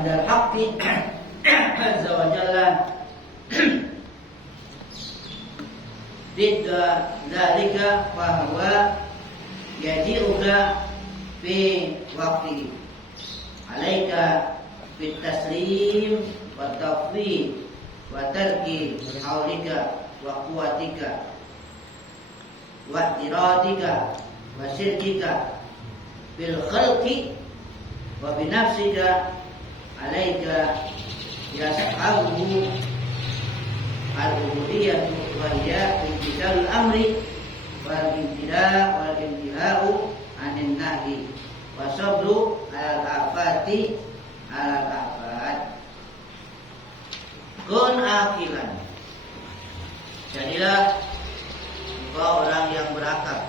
andal haqqi azza wa jalla didda dzalika fa huwa yaji'uka fi waqti alaika fit taslim wa tafwid wa tarki haulika wa quwwatika wa iradika wa syirkika bil khalqi wa bi nafsika alaika yas'aluhu al-ubudiyyatu wa hiya imtithalul amri wal intihau anin nahi wa sabru al-afati al-afat. Kun akilan, jadilah engkau orang yang berakal.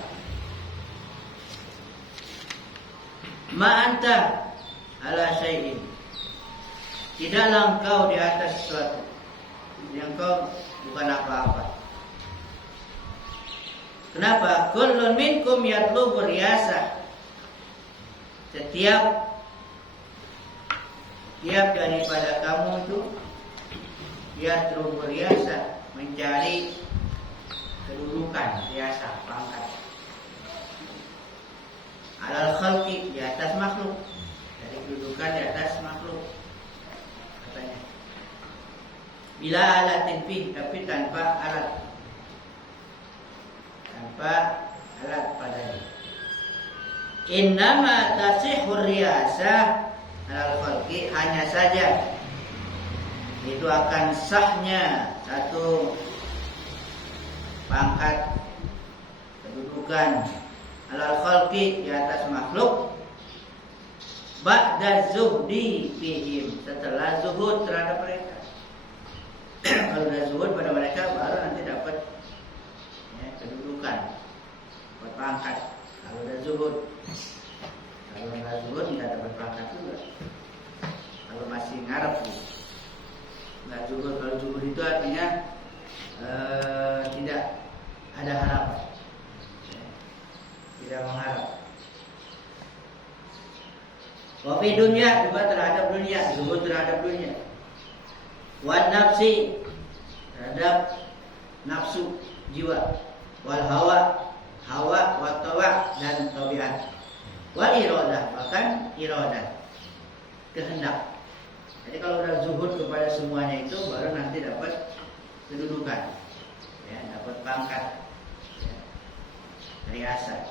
Ma anta ala syai'in, tidaklah engkau di atas sesuatu, yang engkau bukan apa-apa. Kenapa? Kullun minkum yatlubu riyasah, Setiap daripada kamu itu yatlubu riyasah, mencari kedudukan, riasah, pangkat. Alal khalqi, di atas makhluk, dari kedudukan di atas makhluk, katanya. Bila alatin fi, tapi tanpa alat padanya. Innama tasihur riyasah alal khalqi, hanya saja itu akan sahnya satu pangkat kedudukan alal khalqi, di atas makhluk, ba'da zuhdi fihim, setelah zuhud terhadap mereka. Kalau sudah zuhud pada mereka, baru nanti dapat kedudukan, dapat pangkat. Kalau sudah zuhud, kalau nggak zuhud nggak dapat pangkat juga. Kalau masih ngarep, nggak zuhud. Kalau zuhud itu artinya tidak ada harapan, tidak mengharap. Wafi dunia, juga terhadap dunia, zuhud terhadap dunia. Wan nafsi, terhadap nafsu jiwa. Wal hawa, wa tawa, dan tabiat. Wal iradah, bahkan iradah, kehendak. Jadi kalau udah zuhud kepada semuanya itu, baru nanti dapat kedudukan, ya, dapat pangkat, ya, riasah.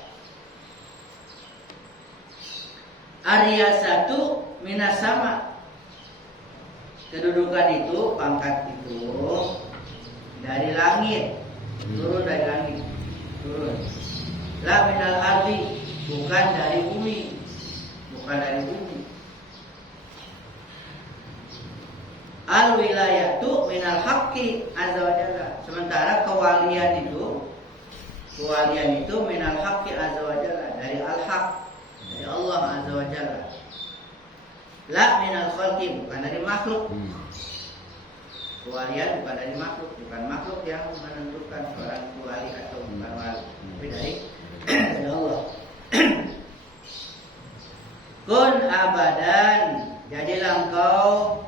Ariyasatu minas sama, kedudukan itu, pangkat itu dari langit, turun dari langit, turun. La minal ardi, bukan dari bumi, bukan dari bumi. Al wilayatu minal haqqi azza wa jalla, sementara kewalian itu minal haqqi azza wa jalla, dari al-haq, dari Allah azza wa jalla. La minal khalqi, bukan dari makhluk. Kewalian bukan dari makhluk, bukan makhluk yang menentukan orang wali atau bukan wali, tapi dari Allah. Kun abadan, jadilah engkau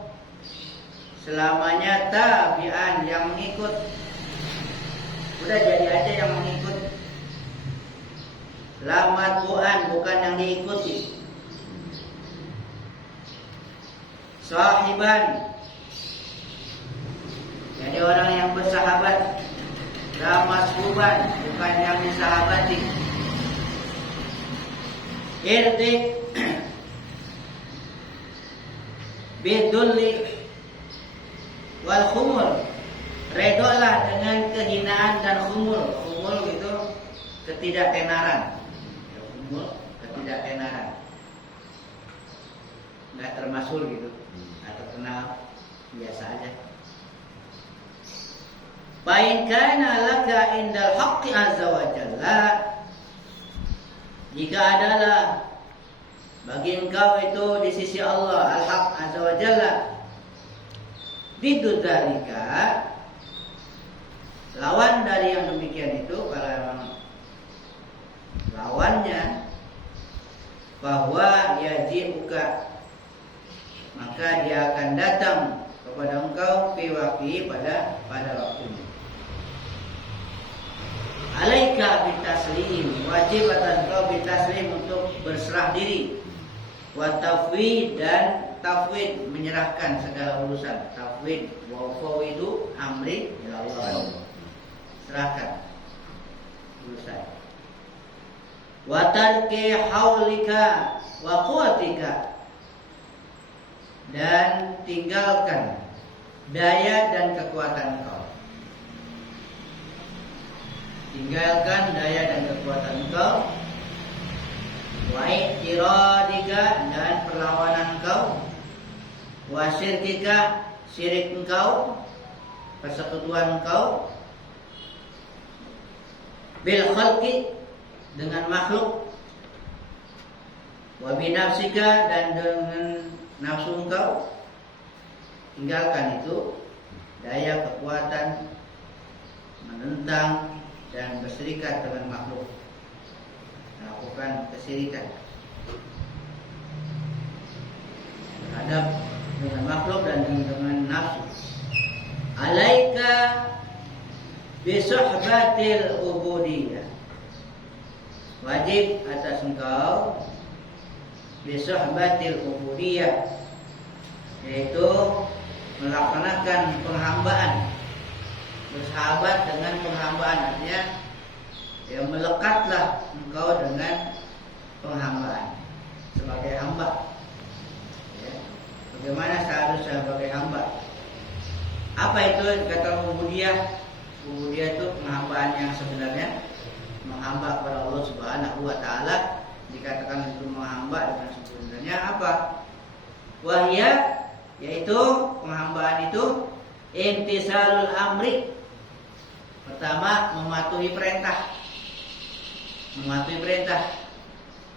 selamanya tabi'an, yang mengikut. Udah jadi aja yang mengikut. Lamatbu'an, bukan yang diikuti. Sahiban, jadi orang yang bersahabat. Lamasbuban, bukan yang disahabati. Irtik bidulli wal khumul, redolah dengan kehinaan dan khumul. Khumul itu ketidaktenaran. Khumul, ketidaktenaran, nggak termasuk gitu, nggak terkenal, biasa aja. Bain kana laka indal haqqi azza wa jalla, jika adalah bagi engkau itu di sisi Allah al-haq azza wa jalla, bidudzalika, lawan dari yang demikian itu, kalau memang lawannya, bahwa yaji'uka, maka dia akan datang kepada engkau fi waqti pada waktunya. Alaika bitaslim, wajib atas engkau bitaslim untuk berserah diri, wa tafwid dan tafwid menyerahkan segala urusan. Tafwid wa fawidu amri ila Allah, serahkan urusan. Wa tarki haulika wa quwwatika, dan tinggalkan daya dan kekuatan engkau. Tinggalkan daya dan kekuatan engkau. Wa i'tiradika, dan perlawanan engkau. Wa syirkika, syirik engkau, persekutuan engkau. Bil khalqi, dengan makhluk. Wa binafsika, dan dengan nafsu engkau. Tinggalkan itu, daya kekuatan menentang dan berserikat dengan makhluk, melakukan kesyirikan terhadap dengan makhluk dan dengan nafsu. Alaika bisuhbatil ubudiyah, wajib atas engkau bisuhbatil ubudiyah, yaitu melaksanakan penghambaan, bersahabat dengan penghambaan. Artinya ya, melekatlah engkau dengan penghambaan sebagai hamba ya. Bagaimana seharusnya sebagai hamba? Apa itu kata ubudiyah? Ubudiyah itu penghambaan yang sebenarnya, menghamba kepada Allah Subhanahu wa taala. Dikatakan itu menghamba dengan sebenarnya apa? Wahya, yaitu penghambaan itu intisalul amri. Pertama, mematuhi perintah. Mematuhi perintah.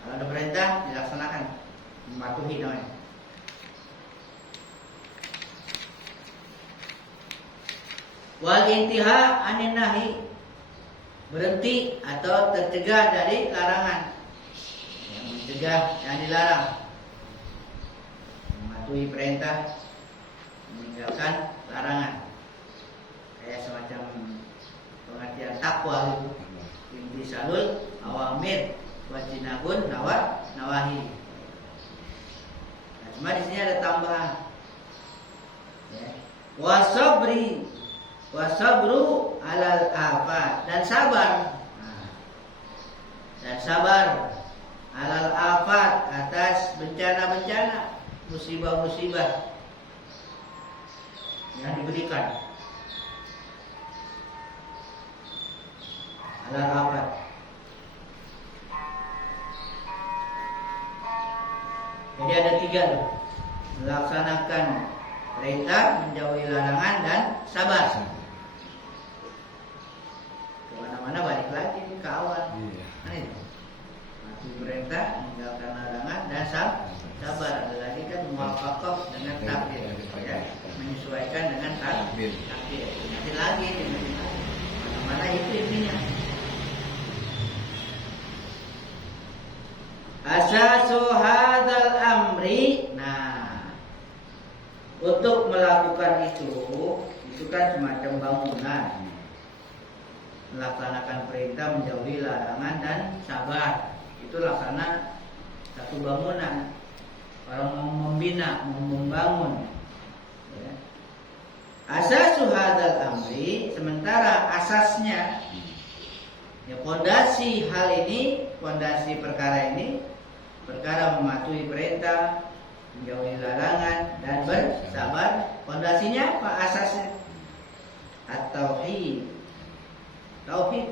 Kalau ada perintah, dilaksanakan. Mematuhi namanya. Wal intiha anin nahi, berhenti atau tercegah dari larangan. Yang mencegah yang dilarang. Mematuhi perintah, meninggalkan larangan. Kayak semacam pengertian takwa itu. Intisalul awamir wajinabun nawahi. Nah, cuma di sini ada tambahan. Ya. Wasabru alal afat, dan sabar. Nah, dan sabar alal afat, atas bencana-bencana, musibah-musibah yang diberikan. Alal afat. Jadi ada 3 loh. Melaksanakan perintah, menjauhi larangan, dan sabar. Kemana-mana balik lagi ke awal. Nah, itu. Mati perintah, meninggalkan larangan, dan sabar. Ada lagi kan muwafaqah dengan takdir, ya. Menyesuaikan dengan takdir. Nanti lagi, mana-mana itu intinya. Asasu hadzal amri. Nah, untuk melakukan itu kan semacam bangunan. Melaksanakan perintah, menjauhi larangan, dan sabar. Itu laksana satu bangunan. Orang mau membina, mau membangun. Ya. Asasu hadzal amri, sementara asasnya, ya, pondasi hal ini, pondasi perkara ini, perkara mematuhi perintah, menjauhi larangan, dan bersabar. Pondasinya apa? Asasnya at-tauhid. Tauhid.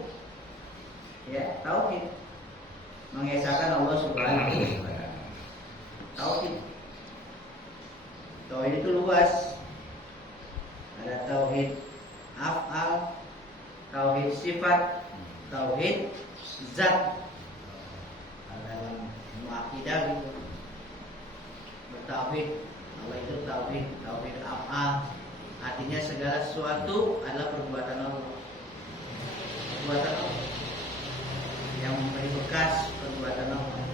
Ya, tauhid. Mengesahkan Allah Subhanahu wa taala. Tauhid. Tauhid itu luas. Ada tauhid af'al, tauhid sifat, tauhid zat. Dalam akidah gitu. Bertauhid, Allah itu tauhid af'al. Artinya segala sesuatu adalah perbuatan Allah. Perbuatan Allah yang memberi bekas perbuatan Allah.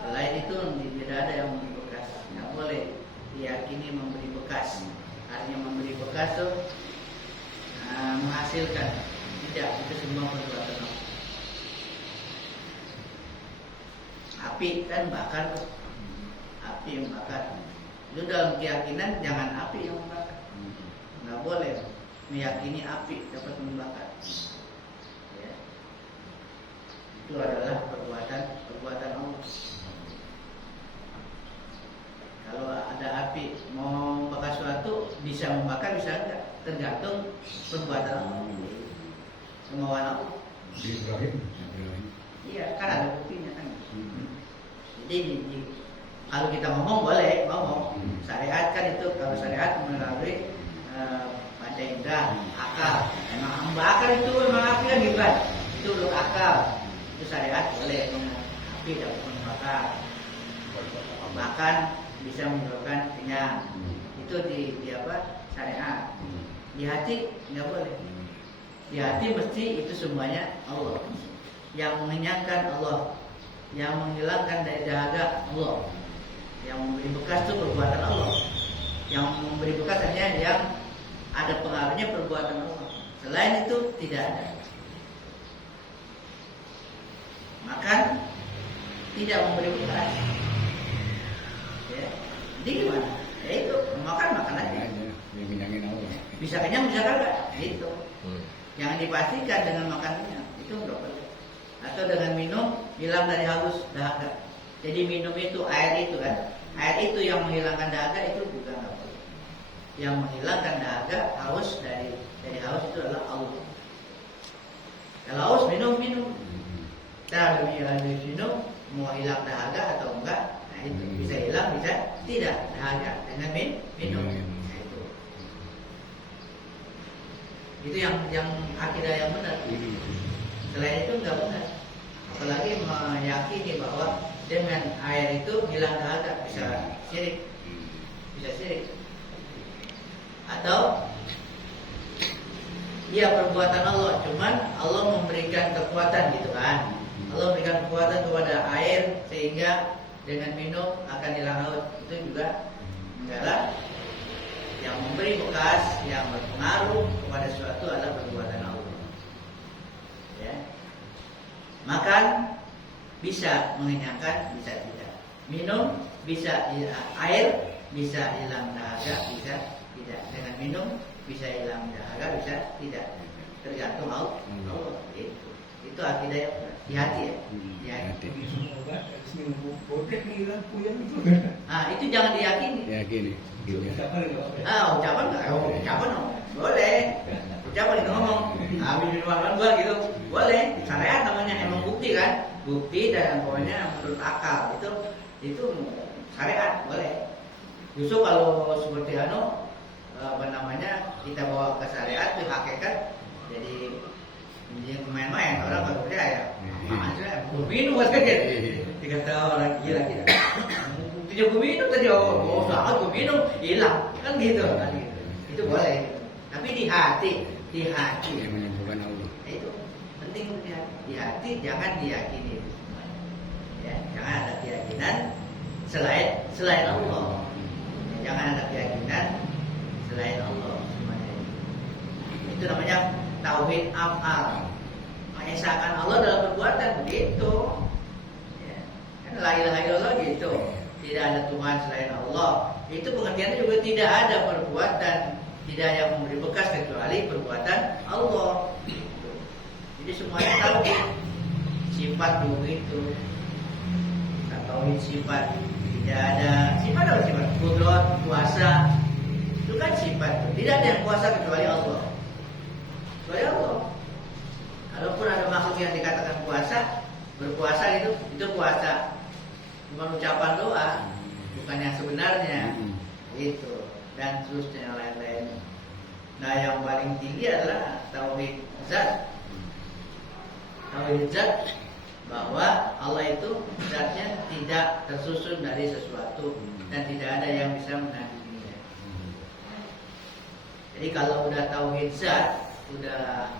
Selain itu tidak ada yang memberi bekas. Tidak boleh diyakini memberi bekas. Artinya memberi bekas tuh menghasilkan. Tidak, itu semua perbuatan Allah. Api kan bakar tuh. Api yang bakar. Itu dalam keyakinan jangan api yang membakar. Nggak boleh meyakini api dapat membakar. Ya. Itu adalah perbuatan Allah. Kalau ada api mau membakar suatu, bisa membakar bisa enggak, tergantung perbuatan Allah. Kemauan Allah. Iya, kan ada buktinya kan. Jadi kalau kita ngomong boleh ngomong. Syariat kan itu, kalau syariat melalui panca indera, akal. Emang membakar itu memang api kan gitu kan. Itu belum akal. Itu syariat boleh api dapat membakar. Makan bisa menyebabkan kenyang. Itu di apa? Syariat. Di hati nggak boleh. Di hati mesti itu semuanya Allah. Yang mengenyangkan Allah, yang menghilangkan dari dahaga Allah, yang memberi bekas itu perbuatan Allah. Yang memberi bekas hanya yang ada pengaruhnya perbuatan Allah. Selain itu tidak ada. Makan tidak memberi bekas. Ya. Jadi gimana? Ya itu makan aja. Bisa kenyang bisa kagak. Itu. Jangan dipastikan dengan makannya. Itu enggak boleh. Atau dengan minum hilang dari haus dahaga. Jadi minum itu air itu kan. Air itu yang menghilangkan dahaga itu juga enggak boleh. Yang menghilangkan dahaga haus dari haus itu adalah Allah. Kalau haus minum. Kalau minum mau hilang dahaga atau enggak, nah itu bisa hilang bisa tidak dahaga dengan minum. Nah, itu yang akidah yang benar. Selain itu enggak benar. Apalagi meyakini bahwa dengan air itu hilang dahaga, bisa syirik. Atau ya perbuatan Allah, cuman Allah memberikan kekuatan gitu kan. Allah memberikan kekuatan kepada air sehingga dengan minum akan hilang haus. Itu juga adalah yang memberi bekas, yang berpengaruh kepada suatu adalah perbuatan Allah. Ya. Makan bisa mengenyangkan, bisa tidak. Minum bisa air bisa hilang dahaga, bisa tidak. Dengan minum bisa hilang dahaga, bisa tidak. Tergantung Allah. Itu akidah yang di hati ya. Di hati. Ah, itu jangan diyakini. Yakini. Ucapan enggak? Ucapan boleh. Ucapan itu ngomong. Amin minuman gua gitu. Boleh. Syariat namanya emang bukti kan? Bukti dan pokoknya menurut akal. Itu syariat boleh. Justru kalau seperti kita bawa ke syariat itu hakikat jadi main-main orang baru percaya. Aja minum aja dikata orang gila kita. Tidak minum tadi saat gue minum hilang kan gitu kan gitu. Itu boleh. Tapi di hati yang menyembuhkan Allah. Itu penting di hati jangan diyakini. Ya, jangan ada keyakinan selain Allah. Jangan ada keyakinan selain Allah semuanya. Itu namanya tauhid af'al. Mengesahkan Allah dalam perbuatan begitu. Ya. Kan la ilaha illallah gitu. Tidak ada Tuhan selain Allah. Itu pengertiannya juga tidak ada perbuatan, tidak yang memberi bekas kecuali perbuatan Allah. Gitu. Jadi semuanya tauhid. Sifat begitu. Tauhid sifat. Tidak ada sifat apa sifat? Qudrat, kuasa. Itu kan sifat. Tidak ada yang kuasa kecuali Allah. Kecuali Allah. Kalaupun ada makhluk yang dikatakan kuasa, berkuasa itu kuasa. Cuma ucapan doa, bukan yang sebenarnya. Itu dan seterusnya yang lain-lain. Nah, yang paling tinggi adalah tauhid zat. Tauhid zat bahwa Allah itu zatnya tidak tersusun dari sesuatu dan tidak ada yang bisa menandinginya. Jadi kalau udah tauhid zat, udah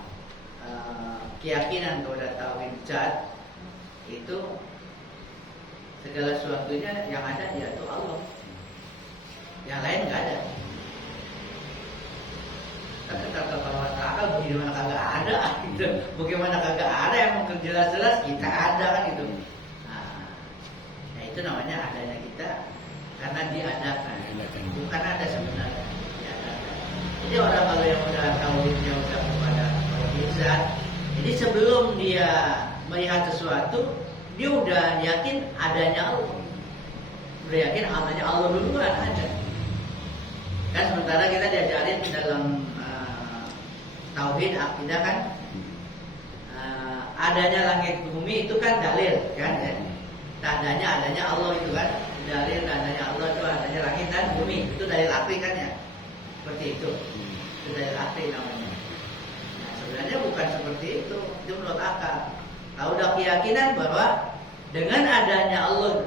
keyakinan kepada tauhid zat, itu segala sesuatunya yang ada yaitu Allah. gimana kagak ada gitu. Bagaimana kagak ada, emang jelas-jelas kita ada kan gitu. Nah, itu namanya adanya kita karena diadakan, bukan ada sebenarnya, diadakan. Jadi orang kalau yang udah tauhidnya udah kepada tauhid zat, jadi sebelum dia melihat sesuatu, dia udah yakin adanya Allah, udah yakin adanya Allah duluan ada. Kan sementara kita diajarin di dalam tauhid akidah kan, adanya langit bumi itu kan dalil kan ya. Tandanya adanya Allah itu kan dalil, adanya Allah itu adanya langit dan bumi, itu dalil akli kan ya, seperti itu dalil akli namanya. Nah, sebenarnya bukan seperti itu menurut akal. Nah, udah keyakinan bahwa dengan adanya Allah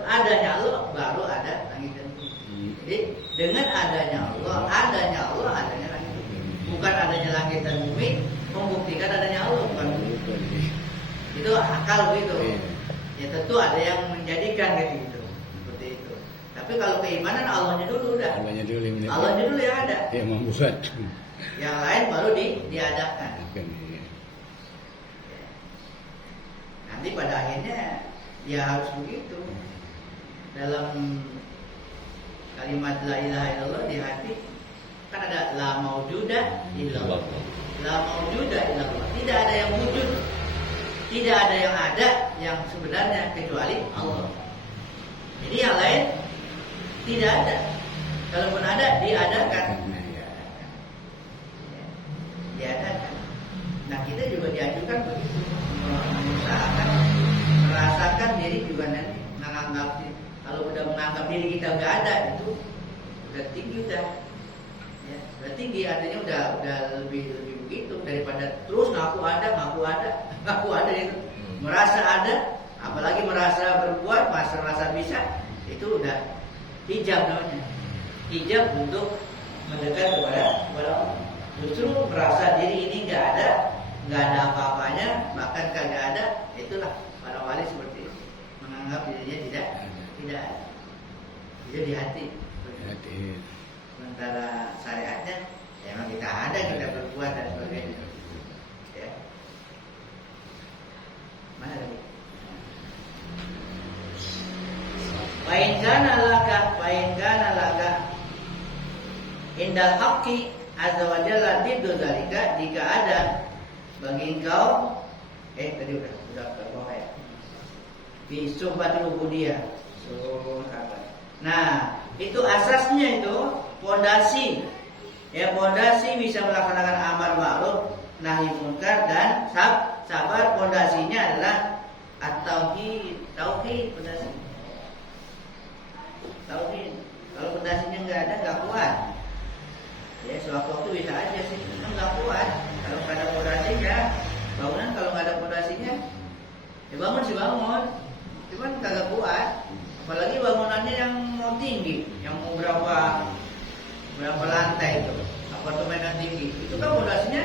baru ada langit dan bumi. Jadi dengan adanya Allah adanya langit dan bumi. Bukan adanya langit dan bumi membuktikan adanya Allah, bukan. Itu akal begitu. Ya tentu ada yang menjadikan gitu, seperti itu. Tapi kalau keimanan Allahnya dulu udah. Allahnya dulu yang ada. Yang membuat. Yang lain baru diadakan. Nanti pada akhirnya ya harus begitu. Dalam kalimat la ilaha illallah di hati kan ada la maujuda illallah. La maujuda illallah. Tidak ada yang wujud. Tidak ada yang ada yang sebenarnya kecuali Allah. Jadi yang lain tidak ada. Kalaupun ada diadakan. Diadakan. Nah kita juga diajukan begitu, mengusahakan merasakan diri juga nanti menganggap. Kalau udah menganggap diri kita nggak ada itu udah tinggi udah. Ya, udah tinggi artinya udah lebih begitu daripada terus ngaku ada itu. Merasa ada, apalagi merasa berbuat, merasa bisa, itu udah hijab namanya. Hijab untuk mendekat kepada Allah. Justru merasa diri ini nggak ada apa-apanya, bahkan kagak ada, itulah para wali seperti itu. Menganggap dirinya tidak ada. Itu di hati. Sementara syariatnya ya memang kita ada, kita berbuat dan sebagainya. Ya. Mana lagi? Fa'in kana laka indal haqqi azza wa jalla diddu zalika, jika ada bagi engkau tadi udah ke bawah ya. Fi suhbatul ubudiyah. Nah, itu asasnya itu pondasi. Ya, pondasi bisa melaksanakan amar ma'ruf nahi munkar dan sabar. Pondasinya adalah at-tauhid. Tauhid pondasi. Tauhid. Kalau pondasinya enggak ada, enggak kuat. Ya, sewaktu-waktu bisa aja sih, enggak kuat. Kalau enggak ada pondasinya, bangunan kalau enggak ada pondasinya, ya bangun sih bangun. Cuman kagak kuat. Apalagi bangunannya yang mau tinggi, yang mau berapa lantai itu, apartemen yang tinggi, itu kan pondasinya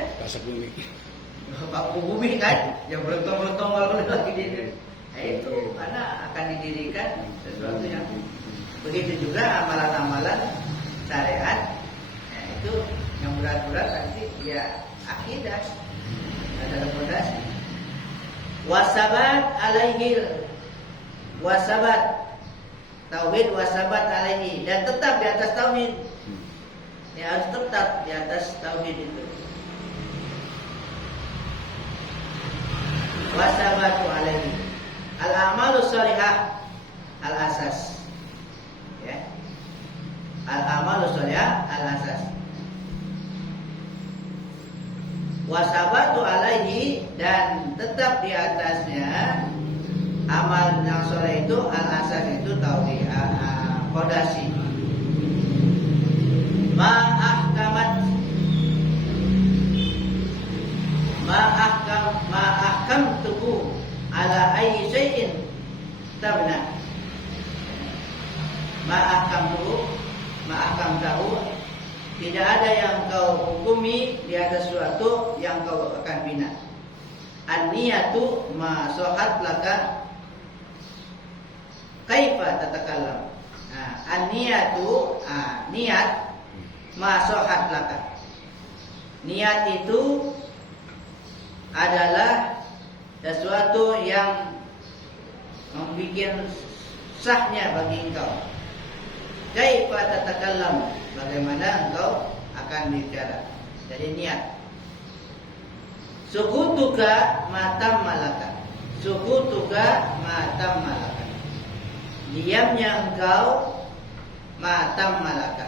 paku bumi kan, yang berentong-berentong kalau lagi di. Nah, itu karena akan didirikan sesuatu yang begitu juga amalan-amalan syariat. Nah, itu yang berat-berat nanti ya akidah, ada pondasi. Wasabat alaihil, wasabat tauhid, wasabat alaihi, dan tetap di atas tauhid. Ya, harus tetap di atas tauhid itu. Wasabatu alaihi. Al-amalu sholihah al-asas. Ya. Al-amalu sholihah al-asas. Wasabatu alaihi, dan tetap di atasnya amal yang soleh itu al-asas, itu tauhid, pondasi. Ma'ahkam tubuh ala ayyi syai'in tabna. Ma'ahkam tahu, tidak ada yang kau hukumi di atas sesuatu yang kau akan bina. An-niyatu ma sohat laka kaifa tatakallam. Nah, an-niyatu, niat ma sohat laka. Niat itu adalah sesuatu yang membuat sahnya bagi engkau. Kaifa tatakallam, bagaimana engkau akan bicara. Jadi niat. Sukutuka matam malaka. Sukutuka matam malaka. Diamnya engkau matam malaka.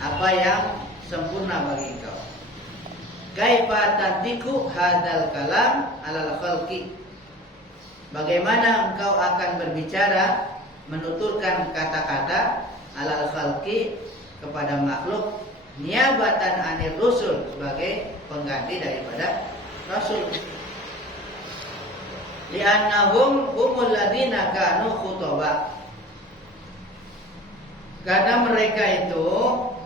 Apa yang sempurna bagi engkau. Kaifa tantiku hadal kalam alal khalqi. Bagaimana engkau akan berbicara, menuturkan kata-kata alal khalqi kepada makhluk, niabatan anir rusul, sebagai pengganti daripada rasul. Li'annahum humul ladina kanu khutaba. Karena mereka itu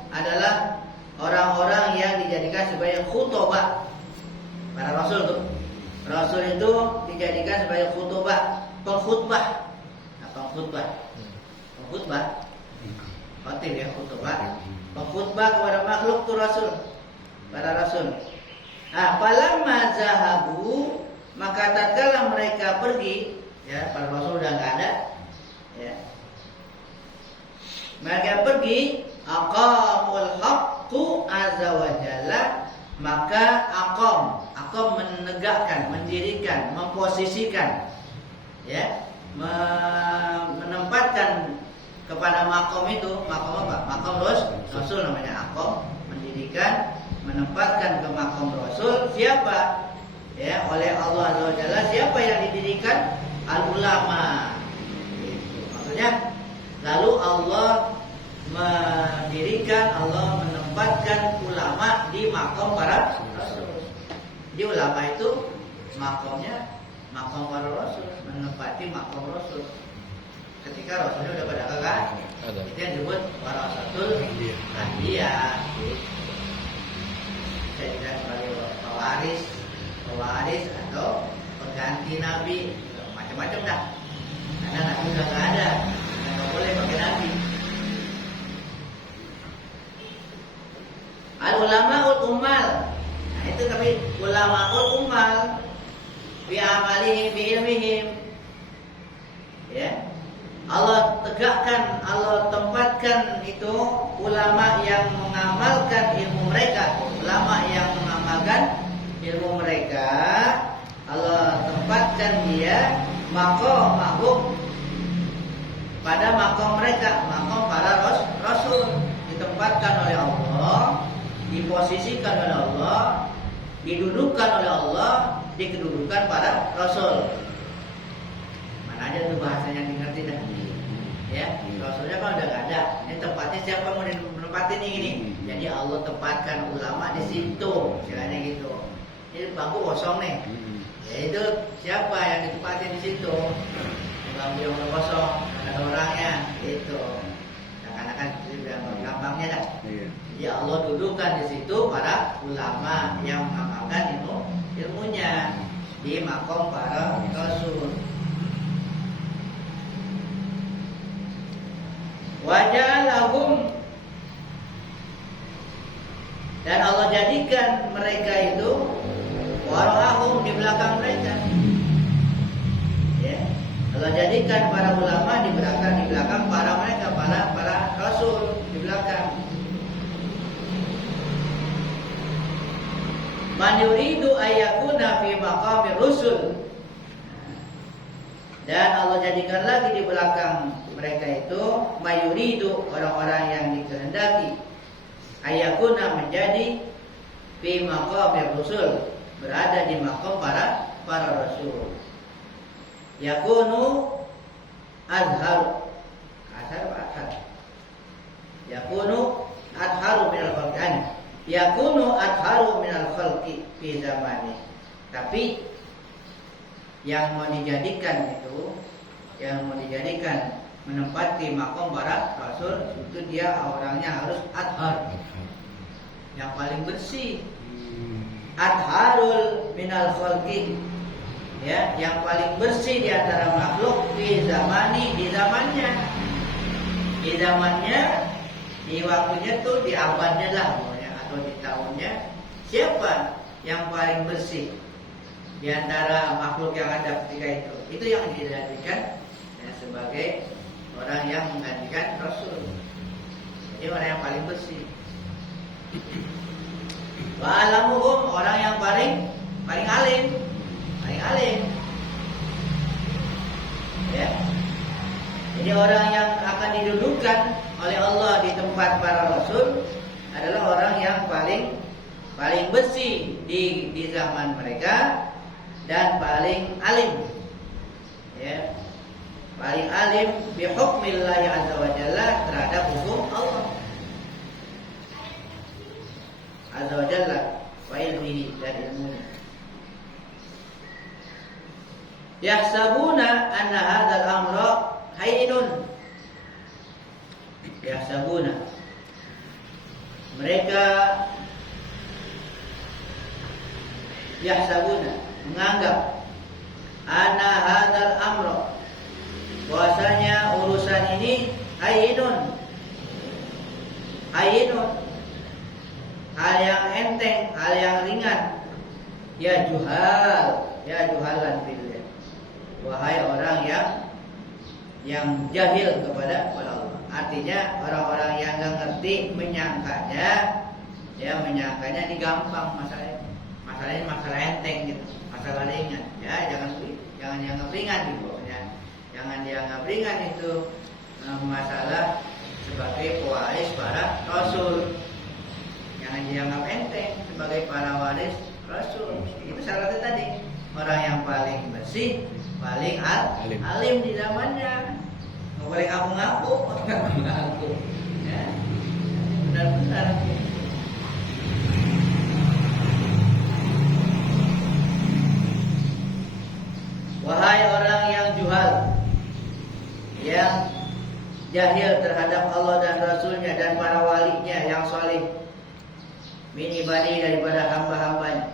adalah orang-orang yang dijadikan sebagai khutbah. Para rasul itu, rasul itu dijadikan sebagai khutbah, pengkhutbah. Pengkhutbah, khotib ya, khutbah, pengkhutbah kepada makhluk itu rasul, para rasul. Nah, falamma zahabu, maka tatkala mereka pergi, ya, para rasul udah nggak ada, ya. Mereka pergi, aqamul haqqu azza wa jalla, maka aqam menegakkan, mendirikan, memposisikan, ya, menempatkan kepada makom itu, makom apa? Makom rasul namanya aqam, mendirikan, menempatkan ke makom rasul siapa? Ya, oleh Allah Azza wa Jalla. Siapa yang didirikan? Al ulama. Itu maksudnya. Lalu Allah mendirikan, Allah menempatkan ulama di makom para rasul. Jadi ulama itu makomnya makom para rasul, menempati makom rasul. Ketika rasulnya udah pada kagak, itu yang disebut warasatul anbiya. Bisa dikatakan sebagai pewaris atau pengganti nabi, macam-macam dah. Karena nabi udah nggak ada, nggak boleh pakai nabi. Al ulama ul umal, nah itu tapi ulama ul umal, bi amalihim bi ilmihim, ya. Allah tegakkan, Allah tempatkan itu ulama yang mengamalkan ilmu mereka, ulama yang mengamalkan ilmu mereka. Allah tempatkan dia makom pada makom mereka, makom para rasul, ditempatkan oleh Allah, diposisikan oleh Allah, didudukkan oleh Allah di kedudukan para rasul. Mana aja tuh bahasanya dimengerti dah. Ya, rasulnya kan udah gak ada. Ini tempatnya siapa mau menempatin ini? Jadi Allah tempatkan ulama di situ, istilahnya gitu. Ini bangku kosong nih. Ya itu siapa yang ditempatin di situ? Bangku yang kosong, ada orangnya, gitu. Seakan-akan itu gampangnya dah. Jadi Allah dudukkan di situ para ulama yang mengamalkan ilmunya di makom para rasul. Wajalahum, dan Allah jadikan mereka itu warahum, di belakang mereka. Ya, Allah jadikan para ulama di belakang para mereka, para rasul di belakang. Man yuridu ayyakuna fi maqamir rusul, dan Allah jadikan lagi di belakang mereka itu mayuridu, orang-orang yang dikehendaki, ayakuna, menjadi fi maqamir rusul, berada di makom para rasul. Yakunu azhar yakunu adharu minal khalqi, yakunu adharu minal khalqi fi zamani. Tapi yang mau dijadikan itu, yang mau dijadikan menempati makom para rasul, itu dia orangnya harus adhar, yang paling bersih. Adharul minal khalqi, ya, yang paling bersih di antara makhluk di zamani, di zamannya, di waktunya tuh, di abadnya lah, atau di tahunnya. Siapa? yang paling bersih di antara makhluk yang ada ketika itu. Itu yang dijadikan ya, sebagai orang yang menggantikan Rasul. Jadi orang yang paling bersih. Wa alamuhum, orang yang paling alim, ya. Jadi orang yang akan didudukan oleh Allah di tempat para rasul adalah orang yang paling bersih di zaman mereka dan paling alim, ya, paling alim bi hukmillahi azza wa jalla terhadap hukum Allah azza wa jalla wa ilmihi dan ilmunya. Yahsabuna anna hadzal amra hayyinun. Yahsabuna, mereka menganggap anna hadzal amra, bahwasanya urusan ini hayyinun, hal yang enteng, hal yang ringan. Ya juhalan fillah, wahai orang yang jahil kepada Allah. Artinya orang-orang yang nggak ngerti menyangkanya ini gampang masalahnya masalah enteng gitu, masalah ringan. Ya jangan dianggap ringan gitu, jangan dianggap ringan itu masalah sebagai pewaris para rasul. Jangan dianggap enteng sebagai para waris rasul. Itu syaratnya tadi, orang yang paling bersih, paling alim di zamannya. Nggak boleh ngaku-ngaku. Ya. Benar-benar. Wahai orang yang juhal, yang jahil terhadap Allah dan Rasulnya dan para walinya yang salih, min ibadi, daripada hamba-hambanya.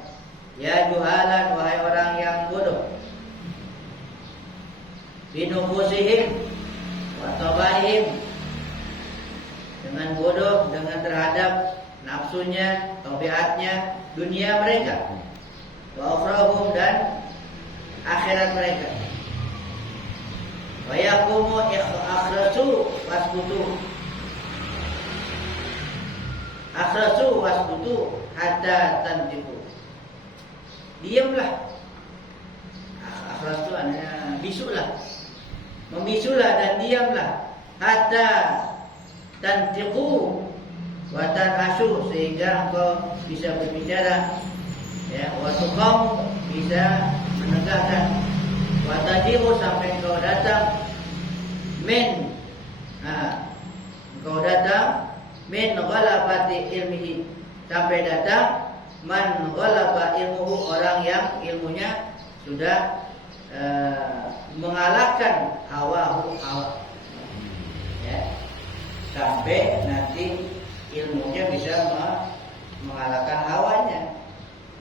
Ya juhalan, wahai orang yang bodoh, binufusihim wa tabaihim, dengan bodoh dengan terhadap nafsunya, tabiatnya, dunia mereka, wa ukhrahum, dan akhirat mereka. Wa yaqumu akhrasu wasbutu hatta tantiqu. Diamlah. Akhrasu artinya bisulah. Membisulah dan diamlah hatta tantiqu wa tanashu, sehingga engkau bisa berbicara, ya, wa tuqam, bisa menegakkan, wa tajibu, sampai engkau datang engkau datang min ghalabati ilmihi, sampai datang man ghalaba ilmuhu, orang yang ilmunya sudah mengalahkan hawa, ya, sampai nanti ilmunya bisa mengalahkan hawanya.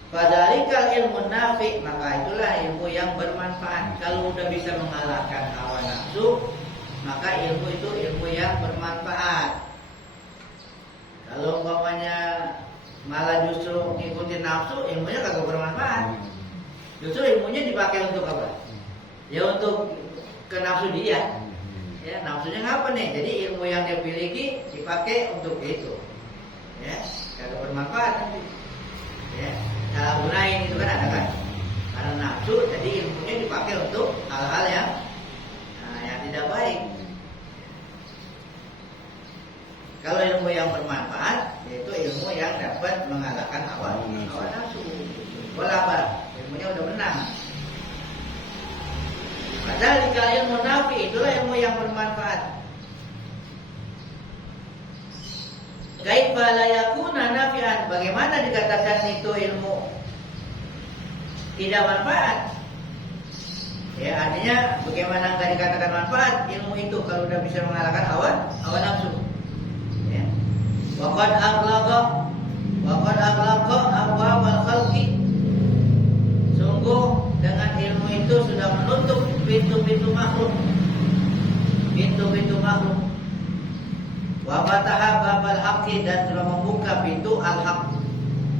Fadzalikal ilmu nafi, maka itulah ilmu yang bermanfaat. Kalau udah bisa mengalahkan hawa nafsu, maka ilmu itu ilmu yang bermanfaat. Kalau umpamanya malah justru ngikutin nafsu, ilmunya kagak bermanfaat. Justru ilmunya dipakai untuk apa? Ya untuk ke nafsu dia. Ya, nafsunya ngapa nih? Jadi ilmu yang dia miliki dipakai untuk itu. Ya, kagak bermanfaat nanti. Ya, salah gunain itu kan ada kan? Karena nafsu, jadi ilmunya dipakai untuk hal-hal yang tidak baik. Kalau ilmu yang bermanfaat, yaitu ilmu yang dapat mengalahkan hawa nafsu. Walabar, ilmunya udah menang. Padahal jika ilmu nafi, itulah ilmu yang bermanfaat. Kaifa la yakuna nafi'an, bagaimana dikatakan itu ilmu tidak manfaat? Ya, artinya bagaimana enggak dikatakan manfaat ilmu itu kalau udah bisa mengalahkan hawa nafsu. Ya. Waqad aghlaqa abwabal khalqi, sungguh dengan ilmu itu sudah menutup pintu-pintu makhluk. Wa fataha babal haqqi, dan sudah membuka pintu al-haq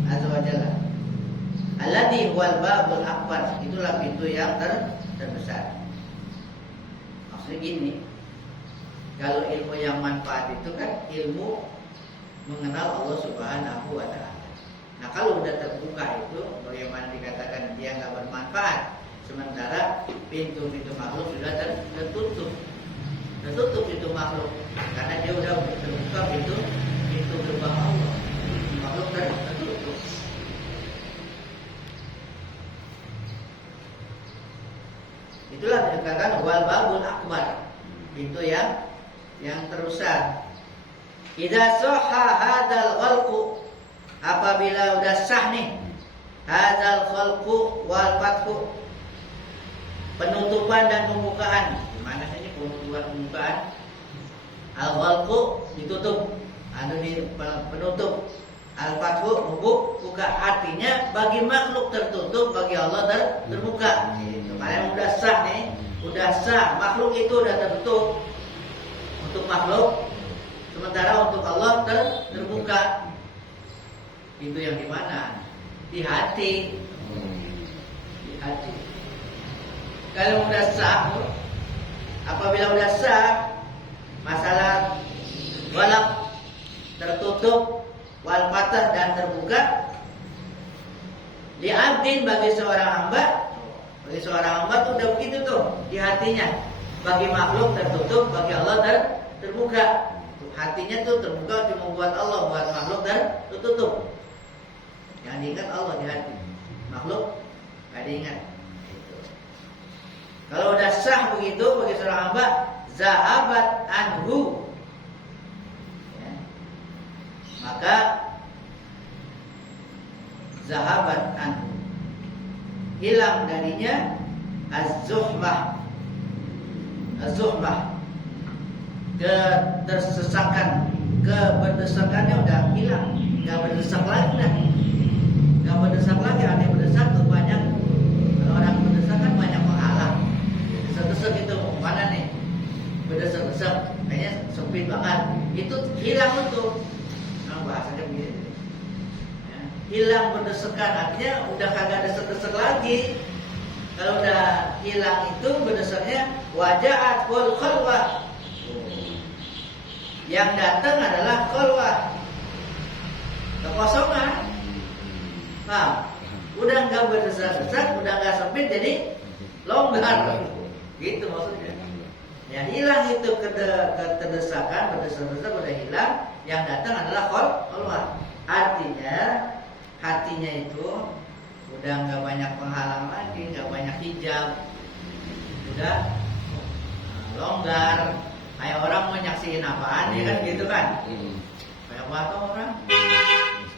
azza wa jalla. Alladhi huwal babul akbar, itulah pintu yang terbesar. Maksudnya gini, kalau ilmu yang manfaat itu kan ilmu mengenal Allah Subhanahu wa Ta'ala. Nah, kalau udah terbuka itu, bagaimana dikatakan dia nggak bermanfaat, sementara pintu-pintu makhluk sudah tertutup. Tertutup pintu makhluk karena dia udah terbuka pintu gerbang Allah. Makhluk tertutup. Itulah dikatakan wal babul akbar, pintu yang terbesar. Idza sahha hadzal khalqu, apabila udah sah nih hadzal khalqu wal fathu, penutupan dan pembukaan. Gimana sih ini penutupan pembukaan? Al khalqu ditutup, penutup. Al fathu buka, artinya bagi makhluk tertutup, bagi Allah terbuka. Gitu. Karena udah sah nih, udah sah, makhluk itu udah tertutup untuk makhluk, sementara untuk Allah terbuka. Pintu yang di mana? Di hati. Di hati. Kalau udah sah, apabila udah sah, masalah walak tertutup, wal fatah dan terbuka, li'abdin bagi seorang hamba. Bagi seorang hamba tuh udah begitu tuh di hatinya. Bagi makhluk tertutup, bagi Allah terbuka. Hatinya tuh terbuka cuma buat Allah, buat makhluk tertutup. Yang diingat Allah di hati, makhluk gak diingat. Kalau udah sah begitu bagi seorang hamba, zahabat anhu, ya. Maka zahabat anhu, hilang darinya az-zuhmah. Az-zuhmah, ketersesakan, keberdesakannya udah hilang, nggak berdesak lagi dah. Nggak berdesak lagi, ada yang berdesak tuh banyak. Kalau orang berdesak kan banyak menghalang. Desek-desek itu mana nih? Berdesak-desek, kayaknya sempit banget. Itu hilang tuh. Nah, bahasanya begini. Ya, hilang berdesakan, artinya udah kagak desek-desek lagi. Kalau udah hilang itu berdasarnya wajahat wal khalwah. Yang datang adalah khalwah, kekosongan. Paham? Udah nggak berdesak-desak, udah nggak sempit, jadi longgar. Gitu maksudnya. Ya hilang itu keterdesakan, berdesak-desak udah hilang. Yang datang adalah khalwah. Artinya hatinya itu udah nggak banyak penghalang lagi, nggak banyak hijab, udah longgar. Kayak orang mau nyaksiin apaan, ya kan gitu kan? Kayak apa orang?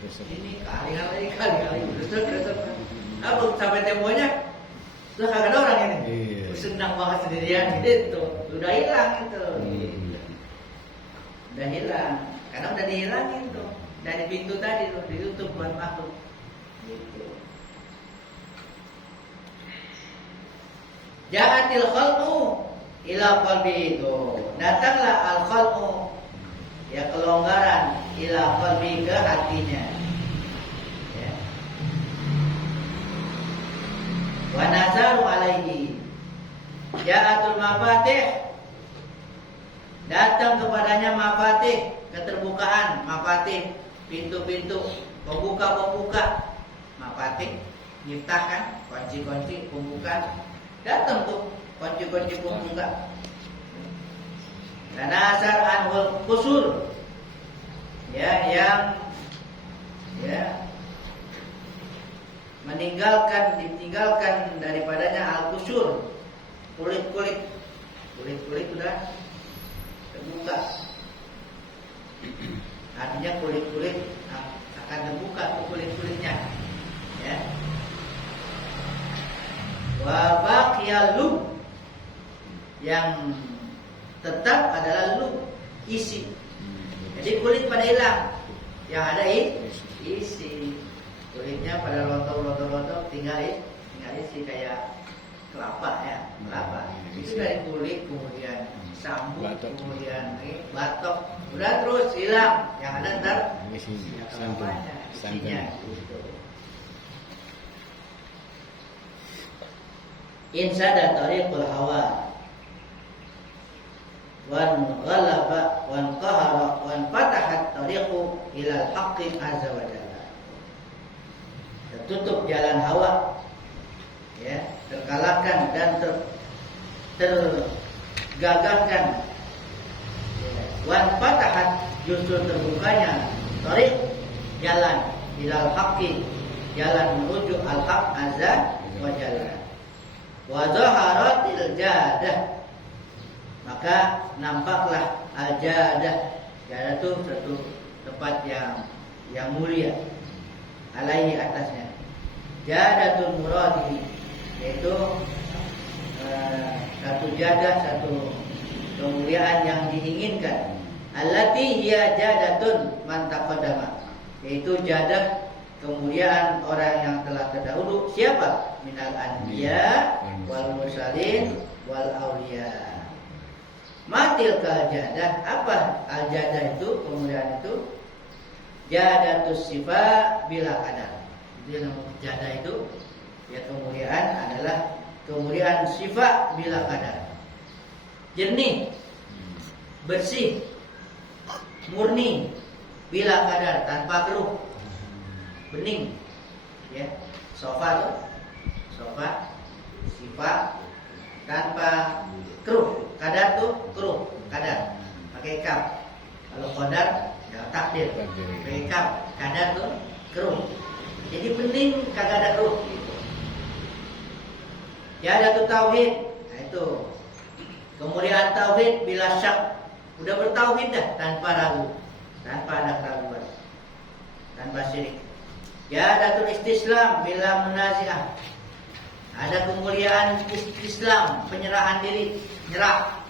Ini kali-kali, besok. Apa sampai temponya sudah kagak ada orang ini. Senang banget sendirian gitu, udah hilang itu. Udah hilang, karena udah dihilangin tuh dari pintu tadi tuh, ditutup buat makhluk. Gitu. Ja'atil khalqu ila qalbi, itu datanglah al khalqu, ya kelonggaran, ila qalbi, ke hatinya, ya. Wa nazaru alaihi, ja'atul mafatih, datang kepadanya mafatih, keterbukaan, mafatih, pintu-pintu, pembuka, mafatih, miftah kan, kunci-kunci pembuka. Datang tuh kunci-kunci pembuka. Karena asar anwal kusur, ya, yang ditinggalkan daripadanya al-kusur, kulit udah terbuka. Artinya kulit akan terbuka tuh kulit-kulitnya, ya. Wa baqiyal lub, yang tetap adalah lub, isi. Jadi kulit pada hilang, yang ada isi. Kulitnya pada rontok, tinggal isi, kayak kelapa, ya, kelapa. Itu dari kulit, kemudian sambung, kemudian batok, udah terus hilang. Yang ada ntar isinya. insada tariqul hawa wan ghalaba wan qahara wan fatahat tariqu ila al-haqqi azza wa jalla. Tertutup jalan hawa, ya, terkalahkan dan tergagalkan. Ya. Wan fatahat, justru terbukanya tariq, jalan ila al-haqqi, jalan menuju al-haq azza wa jalla. Wa zaharatil jadah, maka nampaklah al-jadah. Jadah itu satu tempat yang mulia, alaihi, atasnya. Jadatul muradi, yaitu satu jadah, satu kemuliaan yang diinginkan. Allati hiya jadatun man taqaddama, yaitu jadah kemuliaan orang yang telah terdahulu. Siapa? Minal anbiya wal mursalin wal auliya. Matil kal jadah, apa al-jadah itu, kemuliaan itu? Jadatus sifa bila kadar. Itu yang jadah itu, ya, kemuliaan adalah kemuliaan sifat bila kadar. Jernih, bersih, murni, bila kadar, tanpa keruh, bening, ya. Sofa tuh, sofa, sifat tanpa keruh. Kadar tuh keruh, kadar pakai kaf. Kalau qadar ya takdir, pakai kaf. Kadar tuh keruh. Jadi bening, kagak ada keruh gitu. Ya, ada tuh tauhid. Nah, itu kemuliaan tauhid bila syak. Udah bertauhid dah, tanpa ragu, tanpa ada keraguan, tanpa syirik. Ya, ada tuh istislam bila munaziah. Ada kemuliaan Islam, penyerahan diri, nyerah,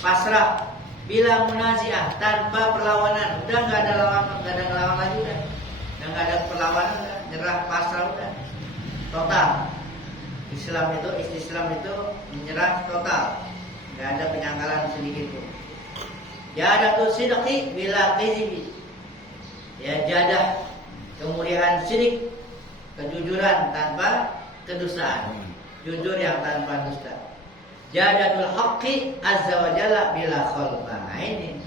pasrah, bila munaziah, tanpa perlawanan. Udah nggak ada lawan, nggak ada ngelawan lagi, udah nggak ada perlawanan, udah nyerah, pasrah, udah total. Islam itu, istislam itu menyerah total, nggak ada penyangkalan sedikit pun. Ya, ada tuh sidqi bila kizibi, ya, jadah kemuliaan syirik, kejujuran tanpa kedustaan, jujur yang tanpa dusta. Jadatul haqqi azza wa jalla bila khalqa. Nah, ini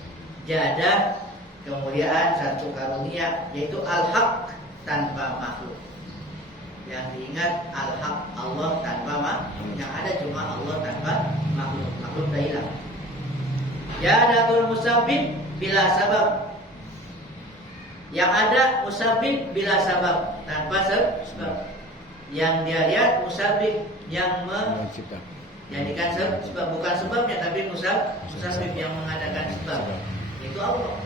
jadah kemuliaan satu karunia, yaitu al-haq, tanpa makhluk. Yang diingat al-haq, Allah tanpa makhluk. Yang ada cuma Allah tanpa makhluk. Makhluk dah hilang. Jadatul musabbib bila sabab. Yang ada musabbib bila sabab, tanpa sebab. Yang dia lihat musabbib, yang menjadikan sebab, bukan sebabnya, tapi musabbib yang mengadakan sebab. Itu Allah.